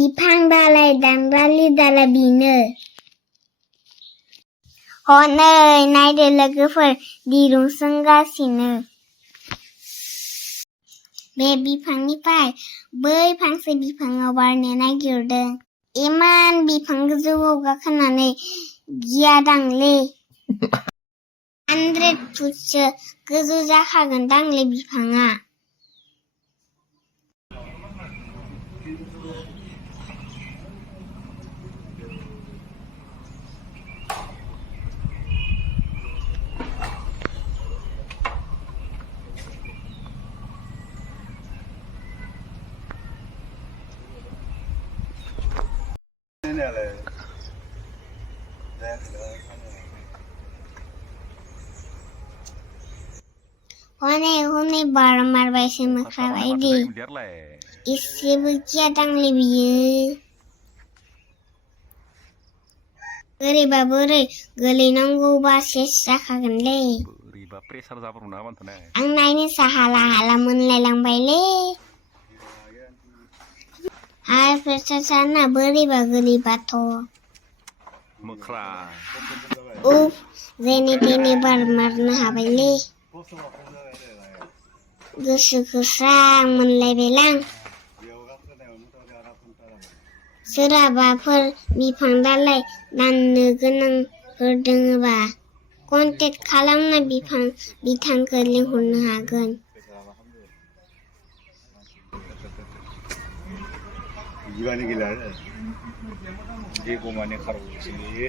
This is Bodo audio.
बिफां दालाइ दानग्रानि दाला बेनो। हनै नायदो लोगोफोर, दिरुं सोंगासिनो। बे बिफांनिफ्राय बै फांसे बिफाङाव बारनो नागिरदों। इमान बिफां गोजौआव गाखोनानै गियादांलै। 100 फुटसो गोजौ जाखागोनदांलै बिफाङा। हनै हनै बार मारबायसो मोख्रा बायदि। एसेबो गियादांलै बियो। बोरैबा बोरै गोलैनांगौबा सेस जाखागोनलै। आं नायनोसो हाला हाला मोनलायलांबायलै। हाय प्रेसार बोरैबा गोलैबाथ'। उफ, जेने तेने बार मारनो हाबायलै। गोसोखो स्रां मोनलायबायलां। सोरहाबाफोर बिफां दालाइ दाननो गोनांफोर दोङोबा कन्टेक्ट खालामना बिथांखो लिंहरनो हागोन। Gimana gila? Dia gua mana karo sini.